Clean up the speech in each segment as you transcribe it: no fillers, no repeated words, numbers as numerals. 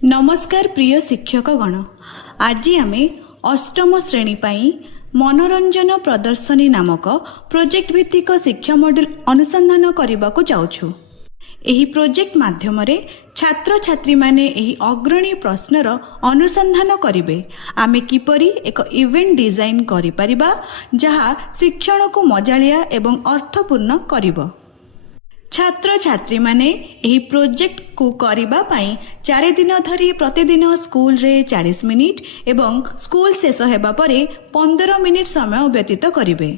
नमस्कार प्रिय शिक्षकगण, आज आम अष्टम श्रेणी पाई मनोरंजन प्रदर्शनी नामक प्रोजेक्ट भित्तिक शिक्षा मॉड्यूल अनुसंधान करने को जाऊँ। एही प्रोजेक्ट माध्यम छात्र छात्री माने एही अग्रणी प्रश्नर अनुसंधान करिवे। आमे किपरि एक इवेंट डिजाइन करि परिबा जहा शिक्षण को मजालिया एवं अर्थपूर्ण करिवो। छात्र छात्री माने एही प्रोजेक्ट को करिबा पाई 4 दिन धरी प्रतिदिन स्कूल रे 40 मिनिट एवं स्कूल शेष हेबा परे 15 मिनिट समय व्यतीत करिवे।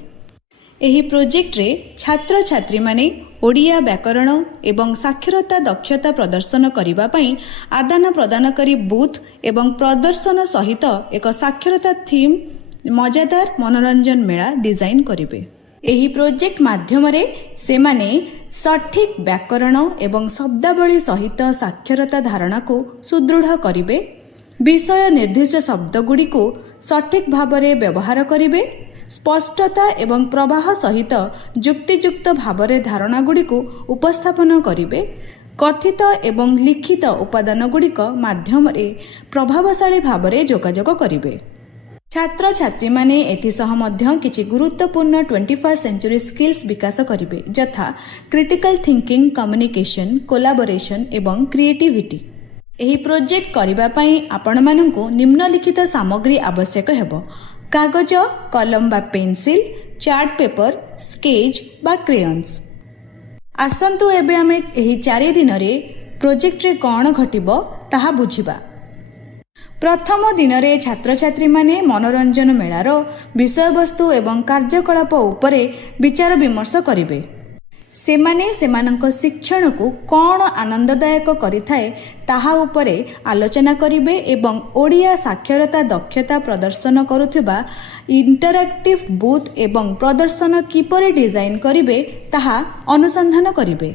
एही प्रोजेक्ट रे छात्र छात्री माने ओडिया व्याकरण एवं साक्षरता दक्षता प्रदर्शन करिबा पाई आदान प्रदान करी बूथ एवं प्रदर्शन सहित एक साक्षरता थीम मजादार मनोरंजन मेला डिजाइन करिवे। एही प्रोजेक्ट माध्यम रे सेमाने सठिक व्याकरण एवं शब्दावली सहित साक्षरता धारणा को सुदृढ़ करिवे। विषय निर्दिष्ट शब्द गुडी को सठिक भावरे व्यवहार करिवे। स्पष्टता एवं प्रवाह सहित युक्तियुक्त भावरे धारणा गुडी को उपस्थापन करिवे। कथित एवं लिखित उपादान गुडिक माध्यम रे प्रभावशाली भावरे जोगाजोग करिवे। छात्र छात्री माने एथिसह मध्य किछि गुरुत्वपूर्ण 21st सेंचुरी स्किल्स विकास करिवे, यथा क्रिटिकल थिंकिंग, कम्युनिकेशन, कोलाबोरेशन एवं क्रिएटिविटी। एही प्रोजेक्ट करिबा पई आपण माननकु निम्नलिखित सामग्री आवश्यक हेबो: कागज, कलम बा पेंसिल, चार्ट पेपर, स्केच बा क्रेयन्स। आसंतु एबे आमे एही 4 दिन रे प्रोजेक्ट रे कोन घटिबो ताहा बुझिबा। प्रथम दिन रे छात्र छात्री माने मनोरंजन मेलार विषय वस्तु एवं कार्यकलाप उपरे विचार विमर्श करिवे। सेमाने सेमानंक शिक्षण को कौन आनंददायक करिथाए ताहा उपरे आलोचना करिवे एवं ओडिया साक्षरता दक्षता प्रदर्शन करुथिबा इंटरैक्टिव बूथ एवं प्रदर्शन किपरि डिजाइन करिवे ताहा अनुसंधान करिवे।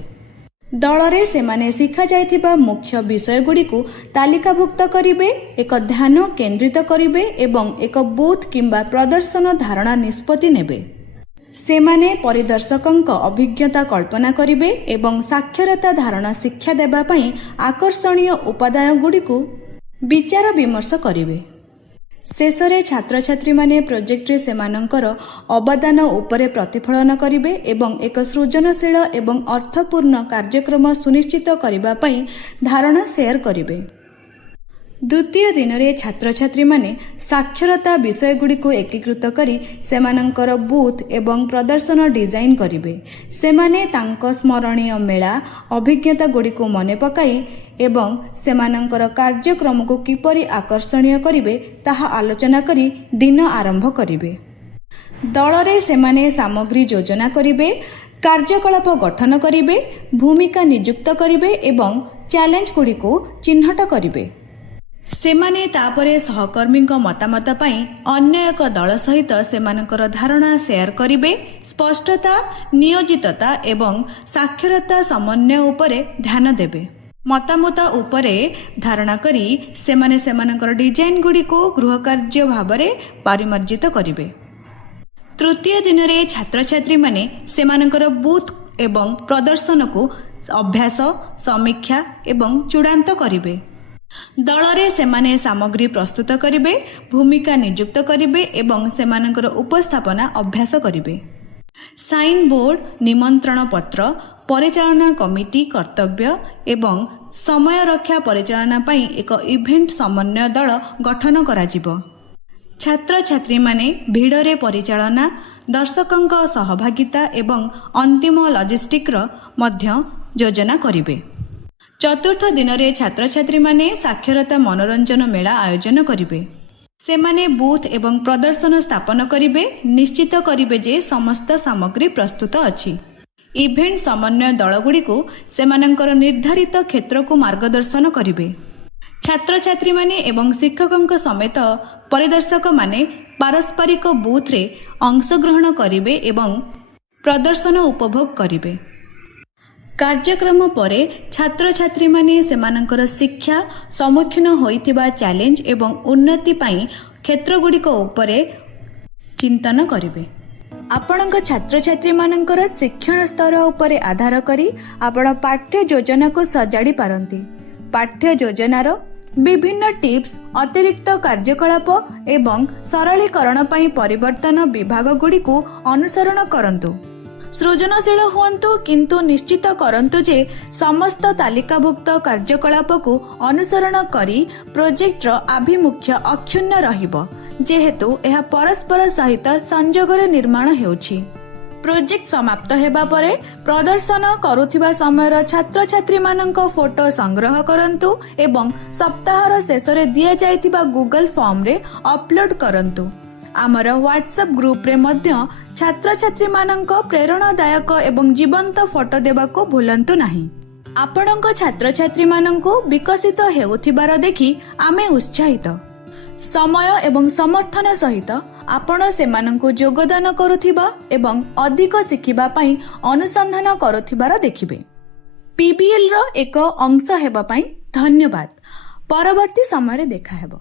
दलरे सेमाने शिखा जायथिबा मुख्य विषय गुडी को तालिकाभुक्त करिवे, एक ध्यान केंद्रित करिवे एवं एक बूथ किंबा प्रदर्शन धारणा निष्पत्ति नेबे। सेमाने परिदर्शकंक अभिज्ञता कल्पना करिवे एवं साक्षरता धारणा शिक्षा देबा पई आकर्षणीय उपादान गुडी को विचार विमर्श करिवे। शेषरे छात्र छात्री माने प्रोजेक्ट रे सेमानंकर अवदान उपरे प्रतिफलन करिवे एवं एक सृजनशील एवं अर्थपूर्ण कार्यक्रम सुनिश्चित करिबा पई धारणा शेयर करिवे। द्वितीय दिन रे छात्र छात्री माने साक्षरता विषय गुडी को एकीकृत करी सेमानंकर बूथ एवं प्रदर्शन डिजाइन करिवे। सेमाने तांको स्मरणीय मेला अभिज्ञता गुडी को मने पकाई एवं सेमानंकर कार्यक्रम को किपरि आकर्षणीय करिवे ताहा आलोचना करी दिन आरंभ करिवे। दलरे सेमाने सामग्री योजना करिवे, कार्यकलाप गठन करिवे, भूमिका नियुक्त करिवे एवं चैलेंज गुडी को चिन्हट करिवे। सेमाने तापरे सहकर्मी मतामत पाई अन्य एक दल सहित सेमानकर धारणा शेयर करिवे। स्पष्टता, नियोजितता एवं साक्षरता समन्वय उपरे ध्यान देबे। मतामत उपरे धारणा करी सेमाने सेमानकर डिजाइन गुडी को गृह कार्य भाबरे परिमार्जित करिवे। तृतीय दिन रे छात्र छात्री माने सेमानकर बूथ एवं प्रदर्शन को अभ्यास, समीक्षा एवं चूड़ांत करिवे। दलरे सेमाने सामग्री प्रस्तुत करिवे, भूमिका नियुक्त करिवे एवं सेमानकर उपस्थापना अभ्यास करिवे। साइन बोर्ड, निमंत्रण पत्र, परिचालना कमिटी कर्तव्य एवं समय रक्षा परिचालना पई एक इवेंट समन्वय दल गठन कराजिबो। छात्र छात्री माने भिड़रे परिचालना, दर्शकंक सहभागिता एवं अंतिम लॉजिस्टिक रो मध्य योजना करिवे। चतुर्थ दिन रे छात्र छात्री माने साक्षरता मनोरंजन मेला आयोजन करिवे। सेमाने बूथ एवं प्रदर्शन स्थापन करिवे, निश्चित करिवे जे समस्त सामग्री प्रस्तुत अछि। इवेंट समन्वय दल गुडी को सेमानंकर निर्धारित क्षेत्र को मार्गदर्शन करिवे। छात्र छात्री माने एवं शिक्षकंक समेत परिदर्शक माने पारस्परिक बूथ रे अंशग्रहण करिवे एवं प्रदर्शन उपभोग करिवे। कार्यक्रम परे छात्र छात्री माने सेमानंकर शिक्षा सम्मुखीन होइतिबा चैलेंज एवं उन्नति पाई क्षेत्र गुडी को उपरे चिंतन करिवे। आपणक छात्र छात्री मानकर शिक्षण स्तर उपरे आधार करी आपण पाठ्य योजना को सजाड़ी पारंती। पाठ्य योजनार ବିଭିନ୍ନ ଟିପ୍ସ, ଅତିରିକ୍ତ କାର୍ଯ୍ୟକଳାପ ଏବଂ ସରଳୀକରଣ ପାଇଁ ପରିବର୍ତ୍ତନ ବିଭାଗଗୁଡ଼ିକୁ ଅନୁସରଣ କରନ୍ତୁ। ସୃଜନଶୀଳ ହୁଅନ୍ତୁ, କିନ୍ତୁ ନିଶ୍ଚିତ କରନ୍ତୁ ଯେ ସମସ୍ତ ତାଲିକାଭୁକ୍ତ କାର୍ଯ୍ୟକଳାପକୁ ଅନୁସରଣ କରି ପ୍ରୋଜେକ୍ଟର ଆଭିମୁଖ୍ୟ ଅକ୍ଷୁଣ୍ଣ ରହିବ, ଯେହେତୁ ଏହା ପରସ୍ପର ସହିତ ସଂଯୋଗରେ ନିର୍ମାଣ ହେଉଛି। ପ୍ରୋଜେକ୍ଟ ସମାପ୍ତ ହେବା ପରେ ପ୍ରଦର୍ଶନ କରୁଥିବା ସମୟର ଛାତ୍ରଛାତ୍ରୀମାନଙ୍କ ଫଟୋ ସଂଗ୍ରହ କରନ୍ତୁ ଏବଂ ସପ୍ତାହର ଶେଷରେ ଦିଆଯାଇଥିବା ଗୁଗଲ ଫର୍ମରେ ଅପଲୋଡ୍ କରନ୍ତୁ। ଆମର ହ୍ୱାଟ୍ସଆପ୍ ଗ୍ରୁପରେ ମଧ୍ୟ ଛାତ୍ରଛାତ୍ରୀମାନଙ୍କ ପ୍ରେରଣାଦାୟକ ଏବଂ ଜୀବନ୍ତ ଫଟୋ ଦେବାକୁ ଭୁଲନ୍ତୁ ନାହିଁ। ଆପଣଙ୍କ ଛାତ୍ରଛାତ୍ରୀମାନଙ୍କୁ ବିକଶିତ ହେଉଥିବାର ଦେଖି ଆମେ ଉତ୍ସାହିତ। ସମୟ ଏବଂ ସମର୍ଥନ ସହିତ ଆପଣ ସେମାନଙ୍କୁ ଯୋଗଦାନ କରୁଥିବା ଏବଂ ଅଧିକ ଶିଖିବା ପାଇଁ ଅନୁସନ୍ଧାନ କରୁଥିବାର ଦେଖିବେ। PBLର ଏକ ଅଂଶ ହେବା ପାଇଁ ଧନ୍ୟବାଦ। ପରବର୍ତ୍ତୀ ସମୟରେ ଦେଖାହେବ।